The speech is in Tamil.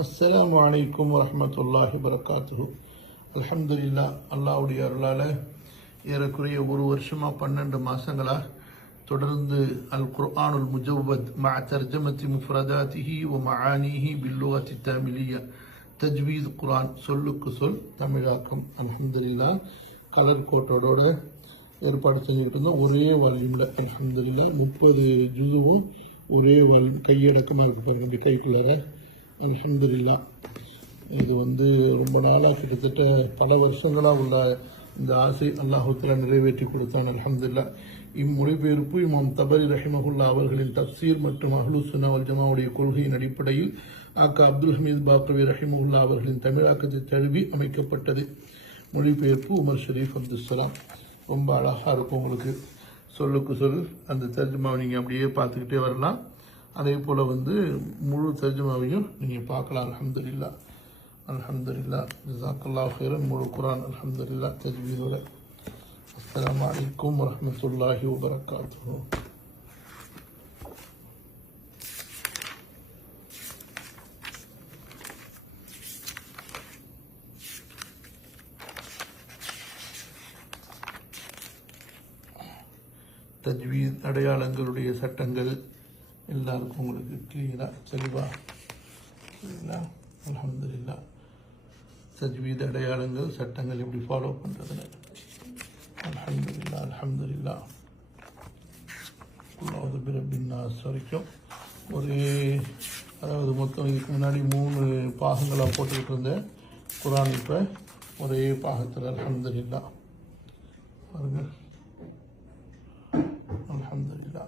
அஸ்ஸலாமு அலைக்கும் வரஹ்மத்துல்லாஹி வபரகாத்துஹு. அல்ஹம்துலில்லா, அல்லாஹ்வுடைய அருளால் ஏறக்குறைய ஒரு வருஷமாக 12 மாதங்களாக தொடர்ந்து அல் குர்ஆனுல் முஜவ்வத் மஅ தர்ஜமத்தி முஃப்ரதாத்திஹி வ மஆனிஹி பில்லுகத்தி தமிலியா தஜ்வீத் குர்ஆன், சொல்லுக்கு சொல் தமிழாக்கம். அல்ஹம்துலில்லா கலர் கோட்டோட ஏற்பாடு செஞ்சுக்கிட்டு இருந்தோம். ஒரே வால்யூமில் அல்ஹம்துலில்லா 30 ஜுதுவும் ஒரே கையடக்கமாக இருக்குது பாருங்க, கைக்குள்ளார. அல்ஹம்துலில்லா, இது ரொம்ப நாளாக கிட்டத்தட்ட பல வருஷங்களாக உள்ள இந்த ஆசை அல்லாஹுத்தாலா நிறைவேற்றி கொடுத்தான். அல்ஹம்துலில்லா, இம்மொழிபெயர்ப்பு இமாம் தபரி ரஹிமஹுல்லா அவர்களின் தப்சீர் மற்றும் அஹ்லுஸ் சுன்னா வல் ஜமாவுடைய கொள்கையின் அடிப்படையில் ஆக்கா அப்துல் ஹமீத் பாக்ரவி ரஹிமஹுல்லா அவர்களின் தமிழாக்கத்தை தழுவி அமைக்கப்பட்டது. மொழிபெயர்ப்பு உமர் ஷரீஃப் அப்துல்சலாம். ரொம்ப அழகாக இருக்கும். உங்களுக்கு சொல்லுக்கு சொல் அந்த தர்ஜுமாவை நீங்கள் அப்படியே பார்த்துக்கிட்டே வரலாம். அதே போல் முழு தர்ஜுமாவையும் நீங்கள் பார்க்கலாம். அல்ஹம்துலில்லா அல்ஹம்துலில்லா, ஜஸாக்கல்லாஹு ஹைரன். முழு குர்ஆன் அல்ஹம்துலில்லா தஜ்வீதோட. அஸ்ஸலாமு அலைக்கும் வரஹ்மத்துல்லாஹி வபரகாத்துஹு. தஜ்வீத் அடையாளங்களுடைய சட்டங்கள் எல்லாருக்கும் உங்களுக்கு கிளியராக தெளிவாக சரிங்களா? அல்ஹம்துலில்லா, தஜ்வீத் அடையாளங்கள் சட்டங்கள் எப்படி ஃபாலோ பண்ணுறதுன்னு. அல்ஹம்துலில்லா அல்ஹம்துலில்லா. அல்லாஹு பிரப்பின் நாஸ் வரைக்கும் அதாவது மொத்தம் இதுக்கு முன்னாடி 3 பாகங்களாக போட்டுக்கிட்டு இருந்தேன் குர்ஆன். இப்போ ஒரே பாகத்தில் அல்ஹம்துலில்லா பாருங்கள். அல்ஹம்துலில்லா.